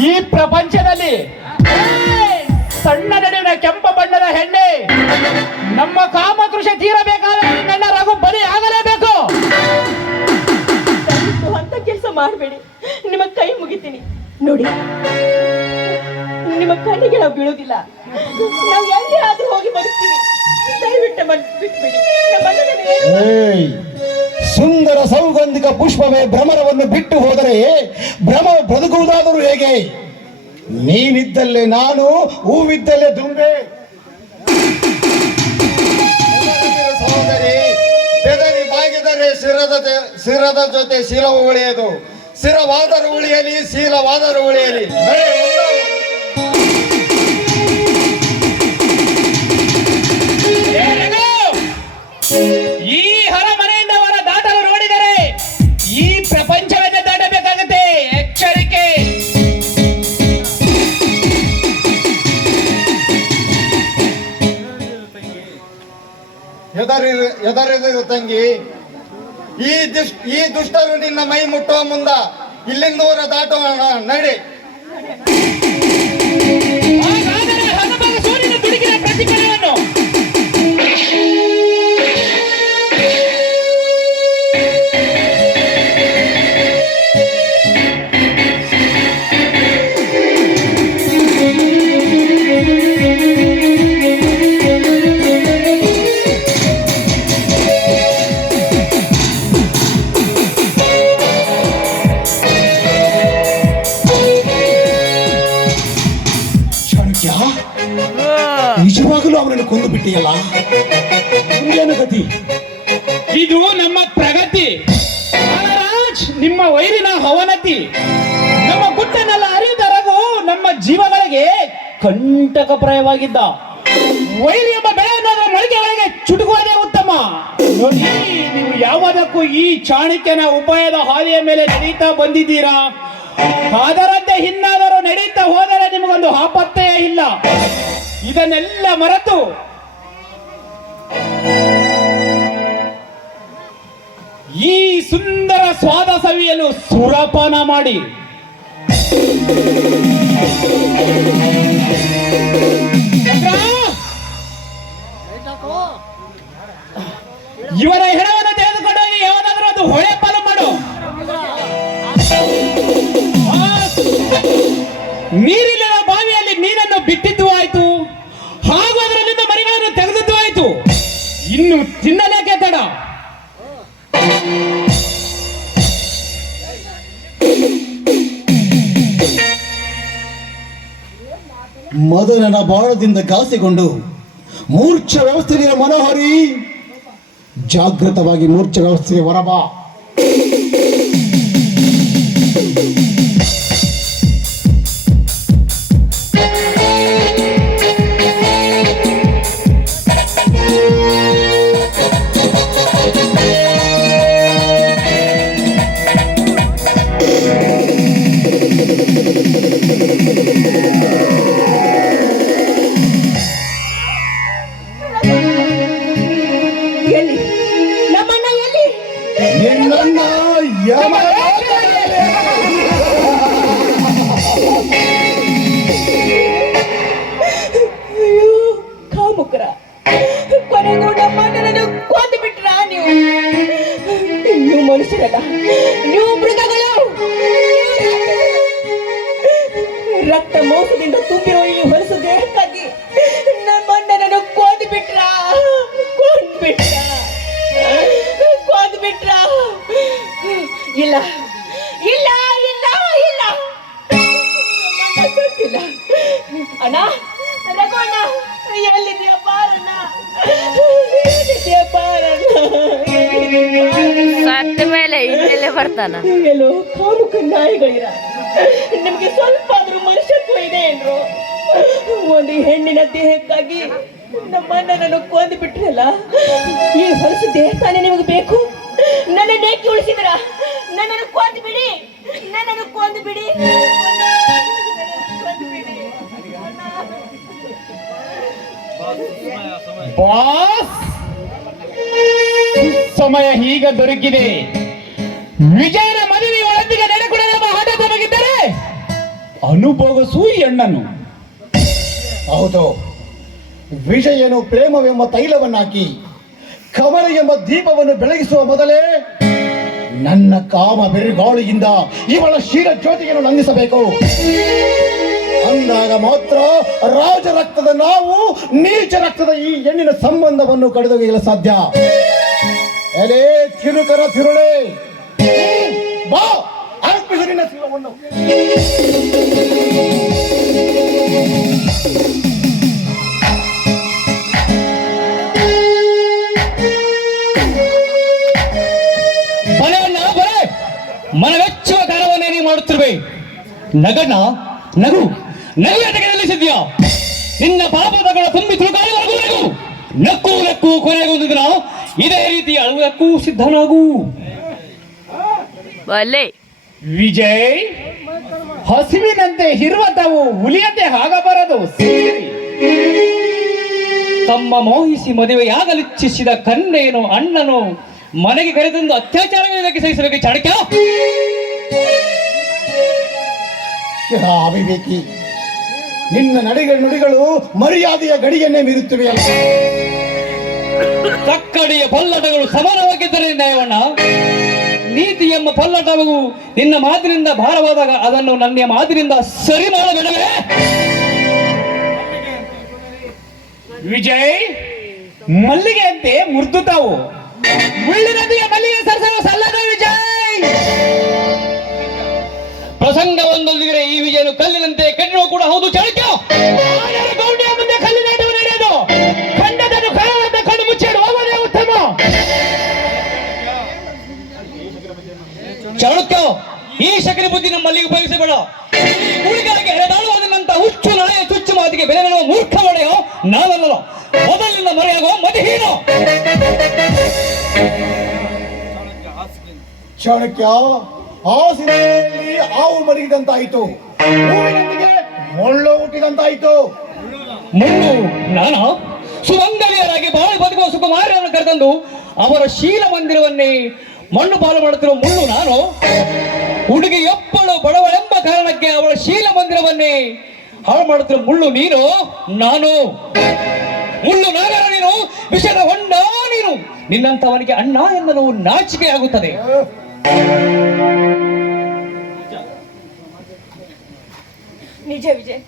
ಈ ಪ್ರಪಂಚದಲ್ಲಿ ಸಣ್ಣ ನಡುವಿನ ಕೆಂಪ ಬಣ್ಣದ ಹೆಣ್ಣೆ ನಮ್ಮ ಕಾಮಕೃಷಿ ತೀರಬೇಕಾದರೆ ನನ್ನ ರಘು ಬಲಿ ಆಗಲೇಬೇಕು. ಅಂತ ಕೆಲಸ ಮಾಡಬೇಡಿ, ನಿಮ್ಮ ಕೈ ಮುಗಿತೀನಿ. ನೋಡಿ, ನಿಮ್ಮ ಕಣ್ಣಿಗೆ ನಾವು ಬೀಳೋದಿಲ್ಲ. ನಾವು ಎಲ್ಲಿ ಆದ್ರೂ ಹೋಗಿ ಬದುಕ್ತೀವಿ. ದಯವಿಟ್ಟು ಬಿಟ್ಬಿಡಿ. ಸುಂದರ ಸೌಗಂಧಿಕ ಪುಷ್ಪವೇ ಭ್ರಮರವನ್ನು ಬಿಟ್ಟು ಹೋದರೆ ಭ್ರಮ ಬದುಕುವುದಾದರೂ ಹೇಗೆ? ನೀನಿದ್ದಲ್ಲೇ ನಾನು, ಹೂವಿದ್ದಲ್ಲೇ ದುಂಬೆ. ಸಹೋದರಿ, ಬೆದರಿ ಬಾಗಿದರೆ ಶಿರದ ಜೊತೆ ಶೀಲವು ಉಳಿಯದು. ಶಿರವಾದರೂ ಉಳಿಯಲಿ, ಶೀಲವಾದರೂ ಉಳಿಯಲಿ. ಈ ಹರಮನೆಯಿಂದ ಹೊರ ದಾಟಲು ನೋಡಿದರೆ ಈ ಪ್ರಪಂಚವನ್ನೇ ದಾಟಬೇಕಾಗುತ್ತೆ. ಎಚ್ಚರಿಕೆ. ಎದರಿರು ತಂಗಿ, ಈ ದುಷ್ಟರು ನಿನ್ನ ಮೈ ಮುಟ್ಟುವ ಮುಂದ ಇಲ್ಲಿಂದ ದೂರ ದಾಟೋಣ. ನಡಿ. ಸೂರ್ಯನ ದುಡುಕಿನ ಪ್ರತಿಫಲವನ್ನು ನಿಜವಾಗಲೂ ಅವನನ್ನು ಕೊಂದು ಬಿಟ್ಟಿಯಲ್ಲ, ಏನು ಗತಿ? ಇದು ನಮ್ಮ ಪ್ರಗತಿ. ರಾಜ್, ನಿಮ್ಮ ವೈರಿನ ಅವನತಿ. ನಮ್ಮ ಗುಟ್ಟನ್ನೆಲ್ಲ ಅರಿದ ರಘು ನಮ್ಮ ಜೀವಗಳಿಗೆ ಕಂಟಕಪ್ರಾಯವಾಗಿದ್ದ. ವೈರಿ ಎಂಬ ಬೆಳೆಯನ್ನಾದ್ರೂ ಮೊಳಗೆ ಒಳಗೆ ಚುಟುಕುವುದೇ ಉತ್ತಮ. ನೋಡಿ, ನೀವು ಯಾವುದಕ್ಕೂ ಈ ಚಾಣಕ್ಯನ ಉಪಾಯದ ಹಾದಿಯ ಮೇಲೆ ನಡೀತಾ ಬಂದಿದ್ದೀರಾ. ಅದರಂತೆ ಇನ್ನಾದರೂ ನಡೀತಾ ಹೋದರೆ ನಿಮಗೊಂದು ಆಪತ್ತೇ ಇಲ್ಲ. ಇದನ್ನೆಲ್ಲ ಮರೆತು ಈ ಸುಂದರ ಸ್ವಾದ ಸವಿಯಲು ಸುರಪಾನ ಮಾಡಿ. ಇವರ ಹೆಣವನ್ನು ತೆಗೆದುಕೊಂಡೋಗಿ ಯಾವುದಾದ್ರೂ ಅದು ಹೊಳೆ ಪಾಲು ಮಾಡು. ನೀರಿಲ್ಲದ ಬಾವಿಯಲ್ಲಿ ಮೀನನ್ನು ಬಿಟ್ಟಿದ್ದು ಆಯ್ತು, ಹಾಗೂ ಅದರಲ್ಲಿಂದ ಮರಿಗಳನ್ನು ತೆಗೆದಿದ್ದು ಆಯ್ತು. ಇನ್ನು ತಿನ್ನಲೇಕೆ ತಡ? ಮದನನ ಬಾಣದಿಂದ ಘಾಸಿಗೊಂಡು ಮೂರ್ಛ ವ್ಯವಸ್ಥೆಯ ಮನೋಹರಿ, ಜಾಗೃತವಾಗಿ ಮೂರ್ಛ ವ್ಯವಸ್ಥೆಗೆ ಹೊರಬಾ. ಕಾಮುಕರ, ಕೊನೆಗೂ ನಮ್ಮನ್ನು ಕೊಂದು ಬಿಟ್ರ. ನೀವು ಮನುಷ್ಯರಲ್ಲ, ನೀವು ಮೃಗಗಳು. ರಕ್ತ ಮೋಸದಿಂದ ತುಂಬಿರೋ ಈ ಹೊಲಸು ದೇಹಕ್ಕಾಗಿ ನಮ್ಮಣ್ಣನನ್ನು ಕೊಂದು ಬಿಟ್ರ. ಇಲ್ಲ ಇಲ್ಲ ಇಲ್ಲ ಇಲ್ಲ, ಗೊತ್ತಿಲ್ಲ. ಅಣ್ಣ, ರಘುವಣ್ಣ, ಎಲ್ಲಿದೆಯ ಬಾರಣ್ಣ, ಎಲ್ಲಿದೆಯ ಬಾರಣ್ಣ. ಸತ್ತ ಮೇಲೆ ಇಲ್ಲೆಲ್ಲೇ ಬರ್ತಾನ. ಎಲ್ಲೋ ಕಾಮುಕ ನಾಯಿಗಳಿರ, ನಿಮ್ಗೆ ಸ್ವಲ್ಪ ಆದ್ರೂ ಮನುಷ್ಯತ್ವ ಇದೆ ಏನ್ರು? ಒಂದು ಹೆಣ್ಣಿನ ದೇಹಕ್ಕಾಗಿ ನಮ್ಮಣ್ಣನನ್ನು ಕೊಂದು ಬಿಟ್ರಲ್ಲ. ಈ ಹೊಲಸು ದೇಹ ತಾನೇ ನಿಮಗೆ ಬೇಕು? ನನ್ನನ್ನೇಕೆ ಉಳಿಸಿದ್ರ? ನನ್ನನ್ನು ಕೊಂದು ಬಿಡಿ, ನನ್ನನ್ನು ಕೊಂದು ಬಿಡಿ. ಬಾಸ್, ಸಮಯ ಈಗ ದೊರಕಿದೆ. ವಿಜಯನ ಮದುವೆಯೊಳಗೆ ನಡೆಕೊಡಲು ಆಟ ತಮಗಿದ್ದರೆ ಅನುಭವಿಸು ಈ ಹೆಣ್ಣನ್ನು. ಹೌದು, ವಿಜಯನು ಪ್ರೇಮವೆಂಬ ತೈಲವನ್ನು ಹಾಕಿ ಕಮಲ ಎಂಬ ದೀಪವನ್ನು ಬೆಳಗಿಸುವ ಮೊದಲೇ ನನ್ನ ಕಾಮ ಬೆರುಗಾಳಿಯಿಂದ ಇವಳ ಶೀಲ ಜ್ಯೋತಿಯನ್ನು ನಂದಿಸಬೇಕು. ಅಂದಾಗ ಮಾತ್ರ ರಾಜ ರಕ್ತದ ನಾವು ನೀಚ ರಕ್ತದ ಈ ಹೆಣ್ಣಿನ ಸಂಬಂಧವನ್ನು ಕಡಿದೊಗೆಯಲು ಸಾಧ್ಯ. ಎಲೆ ತಿರುಕರ ತಿರುಳೆ, ಬಾ ಅರ್ಪಿಸು ನಿನ್ನ ಶಿವವನ್ನು. ಮನವೆಚ್ಚುವ ಕಾರ್ಯವನ್ನೇ ನೀವು ಮಾಡುತ್ತಿರುವೆ. ನಗಣ್ಣ, ನಗು ನಗುವಿಗೆ ನಿಲ್ಲಿಸಿದ್ಯಾ? ನಿನ್ನ ಪಾಪದಗಳ ತುಂಬಿ ತುಳುಕಾಡುವವರೆಗೂ ನಗು. ನಕ್ಕು ನಕ್ಕು ಕೊನೆಗೊಂದು ದಿನ ಇದೇ ರೀತಿ ಅಳುವುದಕ್ಕೂ ಸಿದ್ಧನಾಗು. ಒಲೆ ವಿಜಯ್, ಹಸಿವಿನಂತೆ ಇರುವಂತವು ಹುಲಿಯಂತೆ ಆಗಬಾರದು. ತಮ್ಮ ಮೋಹಿಸಿ ಮದುವೆಯಾಗಲಿಚ್ಛಿಸಿದ ಕನ್ನೇನು ಅಣ್ಣನು ಮನೆಗೆ ಕರೆತಂದು ಅತ್ಯಾಚಾರಕ್ಕೆ ಸಹಿಸಬೇಕು. ಚಾಣಕ್ಯ, ಅವಿವೇಕಿ, ನಿನ್ನ ನುಡಿಗಳು ಮರ್ಯಾದೆಯ ಗಡಿಯನ್ನೇ ಮೀರುತ್ತಿವೆಯಲ್ಲ. ತಕ್ಕಡಿಯ ಪಲ್ಲಟಗಳು ಸಮಾನವಾಗಿದ್ದರೆ ನ್ಯಾಯವಣ್ಣ. ನೀತಿ ಎಂಬ ಪಲ್ಲಟವು ನಿನ್ನ ಮಾತಿನಿಂದ ಭಾರವಾದಾಗ ಅದನ್ನು ನನ್ನ ಮಾತಿನಿಂದ ಸರಿ ಮಾಡಬೇಡವೇ? ವಿಜಯ್, ಮಲ್ಲಿಗೆ ಅಂತೆ ಮುರಿದು ತಾವು ಮುಳ್ಳಿನದಿಗೆ ಮಲ್ಲಿಗೆ ಸರಿಸಲು ಸಲ್ಲದ. ವಿಜಯ್, ಪ್ರಸಂಗ ಒಂದೊಂದಿಗೆ ಈ ವಿಜಯನು ಕಲ್ಲಿನಂತೆ ಕಣ್ಣಿನ ಕೂಡ ಹೌದು. ಚಾಣಕ್ಯ, ಗೌಡಿಯ ಮುಂದೆ ಕಲ್ಲಿನಾಟವು ನಡೆಯೋದು. ಖಂಡದನ್ನು ಕಾಲದ ಕಣ್ಣು ಮುಚ್ಚಿಡು ಹೋಗೋದೇ ಉತ್ತಮ. ಚಾಣಕ್ಯ, ಈ ಶಕರಿ ಬುದ್ಧಿ ನಮ್ಮಲ್ಲಿ ಉಪಯೋಗಿಸಬೇಡ. ಕೂಳಿಗಳಿಗೆ ಎಳೆದಾಳುವುದನ್ನಂತ ಹುಚ್ಚು ನಾಯ ಚುಚ್ಚು ಮಾತಿಗೆ ಬೆಲೆ ನೀಡುವ ಮೂರ್ಖ ಒಡೆಯೋ ನಾವಲ್ಲ. ಮೊದಲಿನಿಂದ ಮರೆಯಾಗುವ ಮದಿಹೀನ. ಚಾಣಕ್ಯ, ಹಾಸಿನಲ್ಲಿ ಹಾವು ಮಲಗಿದಂತಾಯಿತು, ಹೂವಿನೊಂದಿಗೆ ಮುಳ್ಳು ಹುಟ್ಟಿದಂತಾಯಿತು. ಮುಳ್ಳು ನಾನ ಸುಮಂಗಲಿಯರಾಗಿ ಬಾಳು ಬದುಕುವ ಸುಕುಮಾರರನ್ನು ಕರೆತಂದು ಅವರ ಶೀಲ ಮಂದಿರವನ್ನೇ ಮಣ್ಣು ಪಾಲು ಮಾಡುತ್ತಿರುವ ಮುಳ್ಳು ನಾನು. ಹುಡುಗಿ ಎಪ್ಪಳು ಬಡವಳೆಂಬ ಕಾರಣಕ್ಕೆ ಅವಳ ಶೀಲ ಮಂದಿರವನ್ನೇ ಹಾಳು ಮಾಡುತ್ತಿರುವ ಮುಳ್ಳು ನೀನು. ನಾನು ಮುಳ್ಳು ನಾಗರ ನೀನು, ವಿಷದ ಹೊಂಡ ನೀನು. ನಿನ್ನಂತವನಿಗೆ ಅಣ್ಣ ಎನ್ನಲು ನಾಚಿಕೆ ಆಗುತ್ತದೆ. ನಿಜ ವಿಜಯ್,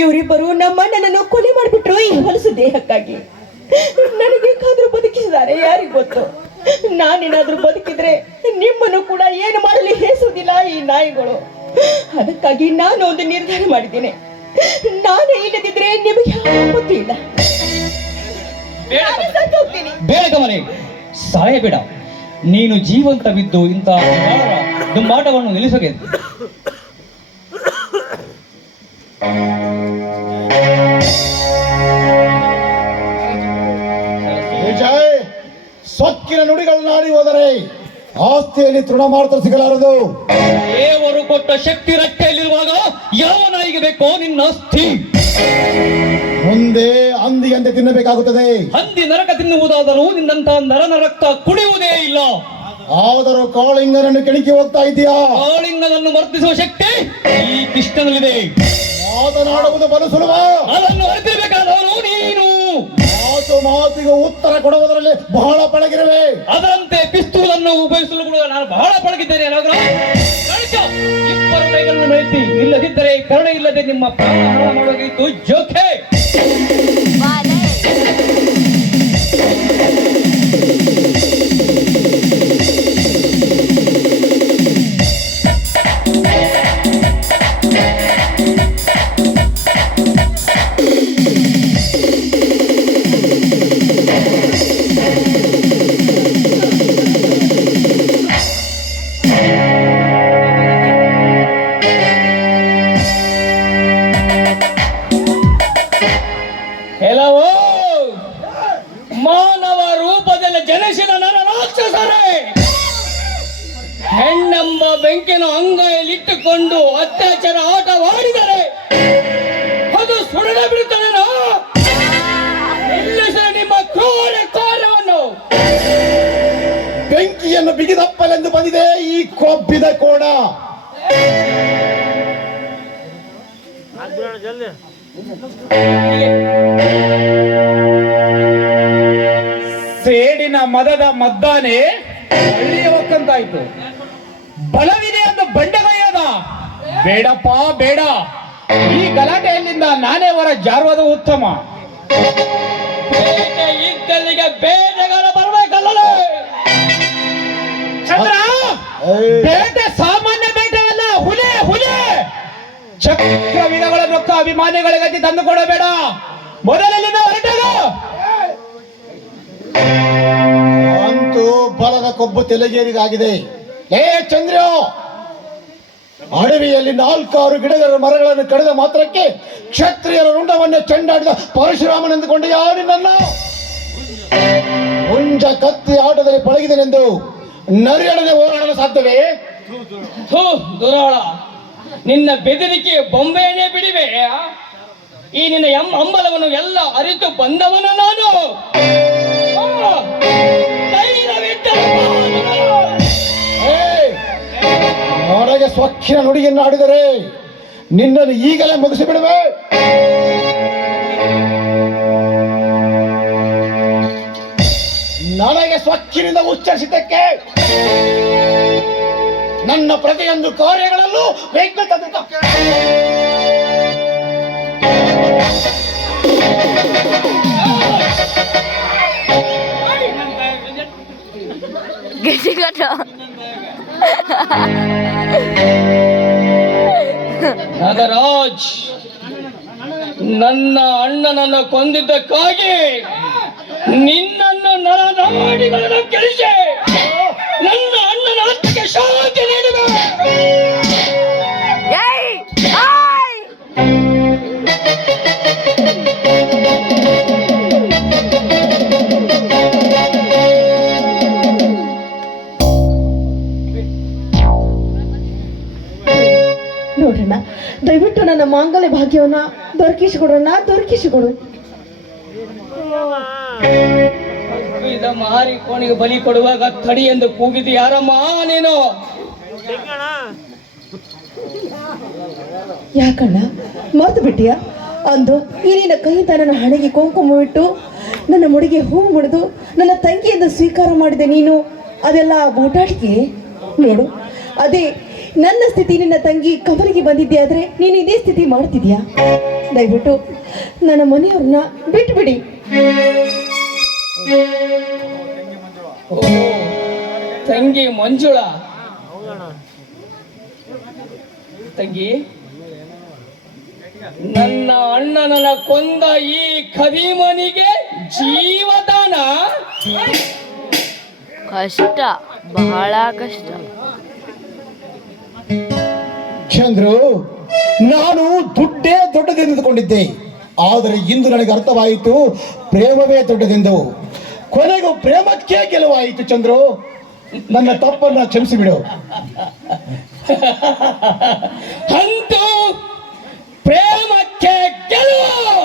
ಇವರಿಬ್ಬರು ನಮ್ಮಣ್ಣನನ್ನು ಕೊಲೆ ಮಾಡಿಬಿಟ್ರು ಈ ಹೊಲಸು ದೇಹಕ್ಕಾಗಿ. ನನಗೇಕಾದ್ರೂ ಬದುಕಿಸಿದ್ದಾರೆ ಯಾರಿಗ್ ಗೊತ್ತು. ನಾನೇನಾದ್ರೂ ಬದುಕಿದ್ರೆ ನಿಮ್ಮನ್ನು ಕೂಡ ಏನು ಮಾಡಲು ಹೇಸುವುದಿಲ್ಲ ಈ ನಾಯಿಗಳು. ಅದಕ್ಕಾಗಿ ನಾನು ಒಂದು ನಿರ್ಧಾರ ಮಾಡಿದ್ದೇನೆ. ನಾನೇ ಇಲ್ಲದಿದ್ರೆ ನಿಮಗೆ ಆಪತ್ತು ಇಲ್ಲ. ಬೇಡ ಗಮನೆ, ಸಾಯಬೇಡ. ನೀನು ಜೀವಂತವಿದ್ದು ಇಂತಹ ದುಂಬಾಟವನ್ನು ನಿಲ್ಲಿಸಬೇಕು. ವಿಜಯ್, ಸೊಕ್ಕಿನ ನುಡಿಗಳನ್ನಾಡಿ ಹೋದರೆ ಆಸ್ತಿಯಲ್ಲಿ ತೃಣ ಮಾತ್ರ ಸಿಗಲಾರದು. ದೇವರು ಕೊಟ್ಟ ಶಕ್ತಿ ರಟ್ಟೆಯಲ್ಲಿರುವಾಗ ಯಾವ ನಾಯಿಗೆ ಬೇಕೋ ನಿನ್ನ ಆಸ್ತಿ? ಮುಂದೆ ಹಂದಿಯಂತೆ ತಿನ್ನಬೇಕಾಗುತ್ತದೆ. ಹಂದಿ ನರಕ ತಿನ್ನುವುದಾದರೂ ನಿನ್ನಂತ ನರನ ರಕ್ತ ಕುಡಿಯುವುದೇ ಇಲ್ಲ. ಆದರೂ ಕಾಳಿಂಗನನ್ನು ಕೆಣಕಿ ಹೋಗ್ತಾ ಇದೆಯಾ? ಕಾಳಿಂಗನನ್ನು ಮರ್ದಿಸುವ ಶಕ್ತಿ ಈ ಕೃಷ್ಣನಲ್ಲಿದೆ. ಮಾತನಾಡುವುದು ಬಲು ಸುಲಭ, ಅದನ್ನು ಅರಿತಿರಬೇಕಾದವನು ನೀನು. ಮಾತಿಗೆ ಉತ್ತರ ಕೊಡುವುದರಲ್ಲಿ ಬಹಳ ಪಳಗಿರುವೆ. ಅದರಂತೆ ಪಿಸ್ತೂಲನ್ನು ಉಪಯೋಗಿಸಲು ಕೂಡ ನಾನು ಬಹಳ ಪಳಗಿದ್ದೇನೆ. ಇಬ್ಬರು ಕೈಗಳನ್ನು ಮೇಲ್ತಿ, ಇಲ್ಲದಿದ್ದರೆ ಕರುಣೆ ಇಲ್ಲದೆ ನಿಮ್ಮ ಪ್ರಾಣ ಹಾಳು ಮಾಡೋದಿತ್ತು ಜೋಕೆ. ಎಲ್ಲವೋ ಮಾನವ ರೂಪದಲ್ಲಿ ಜನಿಸಿದ ನನ್ನ ರಾಕ್ಷಸರೇ, ಹೆಣ್ಣೆಂಬ ಬೆಂಕಿನ ಅಂಗೈಯಲ್ಲಿಟ್ಟುಕೊಂಡು ಅತ್ಯಾಚಾರ ಆಟವಾಡಿದರೆ ಅದು ಸುಡದೆ ಬಿಡುತ್ತದೇನೋ? ನಿಲ್ಲಿಸ ನಿಮ್ಮ ಕ್ರೂರ ಕಾರ್ಯವನ್ನು. ಬೆಂಕಿಯನ್ನು ಬಿಗಿದಪ್ಪಲೆಂದು ಬಂದಿದೆ ಈ ಕೊಬ್ಬಿದ ಕೋಣ. ಸೇಡಿನ ಮದದ ಮದ್ದಾನೆ ಹಳ್ಳಿಯ ಒಕ್ಕಂತಾಯ್ತು. ಬಲವಿದೆ ಎಂದು ಬಂಡೆಗೈಯದ ಬೇಡಪ್ಪ ಬೇಡ. ಈ ಗಲಾಟೆಯಲ್ಲಿಂದ ನಾನೇ ಹೊರ ಜಾರುವುದು ಉತ್ತಮ. ಬೇಟೆ ಇದ್ದಲ್ಲಿಗೆ ಬೇಟೆಗಾರ ಬರ್ಬೇಕಲ್ಲ. ಚಂದ್ರ, ಏಯ್. ಬೇಟೆ ಸಾಮಾನ್ಯ ಬೇಟೆಯಲ್ಲ, ಹುಲಿ ಹುಲಿ. ಚಕ್ರ ವಿಧಗಳ ರೊಕ್ಕ ಅಭಿಮಾನಿಗಳಿಗೆ ತಂದು ಕೊಡಬೇಡ. ಮೊದಲಿನಿಂದ ಹೊರಟಾಗ ಅಂತೂ ಬಲದ ಕೊಬ್ಬು ತೆಲೆಗೇರಿದಾಗಿದೆ. ಏ ಚಂದ್ರ, ಅಡವಿಯಲ್ಲಿ 4-6 ಗಿಡಗಳ ಮರಗಳನ್ನು ಕಡಿದ ಮಾತ್ರಕ್ಕೆ ಕ್ಷತ್ರಿಯರ ರುಂಡವನ್ನೇ ಚೆಂಡಾಡಿದ ಪರಶುರಾಮನೆಂದುಕೊಂಡು ಯಾರು ನನ್ನ ಮುಂಜ ಕತ್ತಿ ಆಟದಲ್ಲಿ ಪಳಗಿದನೆಂದು ನರಿಯೊಡನೆ ಹೋರಾಡಲು ಸಾಧ್ಯವೇ? ಥು, ದುರಾಳ, ನಿನ್ನ ಬೆದರಿಕೆ ಬೊಂಬೆಯನ್ನೇ ಬಿಡಿವೆ. ಈ ನಿನ್ನ ಅಂಬಲವನ್ನು ಎಲ್ಲ ಅರಿತು ಬಂದವನು ನಾನು. ಆ, ಧೈರ್ಯವಿದ್ದರೆ ಬಾ ದುರಾಳ. ಏಯ್, ನನಗೆ ಸ್ವಚ್ಛಿನ ನುಡಿಯನ್ನು ಆಡಿದರೆ ನಿನ್ನನ್ನು ಈಗಲೇ ಮುಗಿಸಿ ಬಿಡುವೆ. ನನಗೆ ಸ್ವಚ್ಛನಿಂದ ಉಚ್ಚರಿಸಿದ್ದಕ್ಕೆ ನನ್ನ ಪ್ರತಿಯೊಂದು ಕಾರ್ಯಗಳಲ್ಲೂ ವಿಘ್ನ ತಂದಿದ್ದ. ಗಟ್ಟಿಗಟ್ಟ ನಾಗರಾಜ್, ನನ್ನ ಅಣ್ಣನನ್ನು ಕೊಂದಿದ್ದಕ್ಕಾಗಿ ನಿನ್ನನ್ನು ನರನಾಡಿಗಳನ್ನು ಕೆಳಿಸಿ ನನ್ನ ಅಣ್ಣನ ಹತ್ತಿಗೆ ಶಾಂತಿ ನೀಡಿದೆ. ಏಯ್ ಆಯ್ ನೋಡೋಣ, ದಯವಿಟ್ಟು ನನ್ನ ಮಾಂಗಲ್ಯ ಭಾಗ್ಯವನ್ನ ದೊರಕಿಸಿಕೊಡು. ಇದ ಮಾರಿ ಕೋಣಿಗೆ ಬಲಿ ಕೊಡುವಾಗ ತಡಿ ಎಂದು ಕೂಗಿದ್ದು ಯಾರಮ್ಮ ನೀನು? ಯಾಕಣ್ಣ ಮರ್ತು ಬಿಟ್ಟಿಯಾ? ಅಂದು ಈ ನಿನ್ನ ಕೈಯಿಂದ ನನ್ನ ಹಣೆಗೆ ಕುಂಕುಮ ಇಟ್ಟು ನನ್ನ ಮುಡಿಗೆ ಹೂ ಮುಡಿದು ನನ್ನ ತಂಗಿಯಿಂದ ಸ್ವೀಕಾರ ಮಾಡಿದೆ ನೀನು. ಅದೆಲ್ಲ ಊಟಾಟಿಕೆ. ನೋಡು, ಅದೇ ನನ್ನ ಸ್ಥಿತಿ ನಿನ್ನ ತಂಗಿ ಕಮಲಿಗೆ ಬಂದಿದ್ದೆ ಆದ್ರೆ ನೀನು ಇದೇ ಸ್ಥಿತಿ ಮಾಡ್ತಿದ್ಯಾ? ದಯವಿಟ್ಟು ನನ್ನ ಮನೆಯವ್ರನ್ನ ಬಿಟ್ಟು ಬಿಡಿ. ಓ, ತಂಗಿ ಮಂಜುಳ. ತಂಗಿ, ನನ್ನ ಅಣ್ಣನನ್ನ ಕೊಂದ ಈ ಖದೀಮನಿಗೆ ಜೀವದಾನ. ಕಷ್ಟ, ಬಹಳ ಕಷ್ಟ. ಚಂದ್ರು, ನಾನು ದುಡ್ಡೇ ದೊಡ್ಡದೆಂದುಕೊಂಡಿದ್ದೆ. ಆದರೆ ಇಂದು ನನಗೆ ಅರ್ಥವಾಯಿತು ಪ್ರೇಮವೇ ದೊಡ್ಡದೆಂದು. ಕೊನೆಗೂ ಪ್ರೇಮಕ್ಕೆ ಗೆಲುವಾಯಿತು. ಚಂದ್ರು, ನನ್ನ ತಪ್ಪನ್ನ ಕ್ಷಮಿಸಿಬಿಡು. ಅಂತೂ ಪ್ರೇಮಕ್ಕೆ ಗೆಲುವು.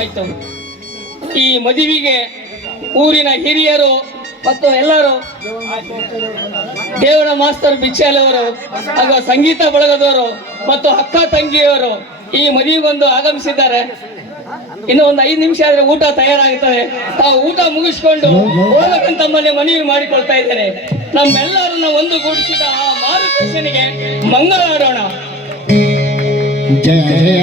ಆಯ್ತು. ಈ ಮದುವೆಗೆ ಊರಿನ ಹಿರಿಯರು ಮತ್ತು ಎಲ್ಲರೂ, ದೇವರ ಮಾಸ್ತರ್ ಬಿಚ್ಚಾಲವರು ಹಾಗೂ ಸಂಗೀತ ಬಳಗದವರು ಮತ್ತು ಅಕ್ಕ ತಂಗಿಯವರು ಈ ಮದುವೆಗೊಂದು ಆಗಮಿಸಿದ್ದಾರೆ. ಇನ್ನು ಒಂದು 5 ನಿಮಿಷ ಆದ್ರೆ ಊಟ ತಯಾರಾಗುತ್ತದೆ. ತಾವು ಊಟ ಮುಗಿಸ್ಕೊಂಡು ಹೋಗಬೇಕಂತ ತಮ್ಮಲ್ಲಿ ಮನವಿ ಮಾಡಿಕೊಳ್ತಾ ಇದ್ದೇನೆ. ನಮ್ಮೆಲ್ಲರನ್ನ ಒಂದುಗೂಡಿಸಿದ ಆ ಮಾರುಕೃಷ್ಣನಿಗೆ ಮಂಗಳಾಡೋಣ. ಜಯ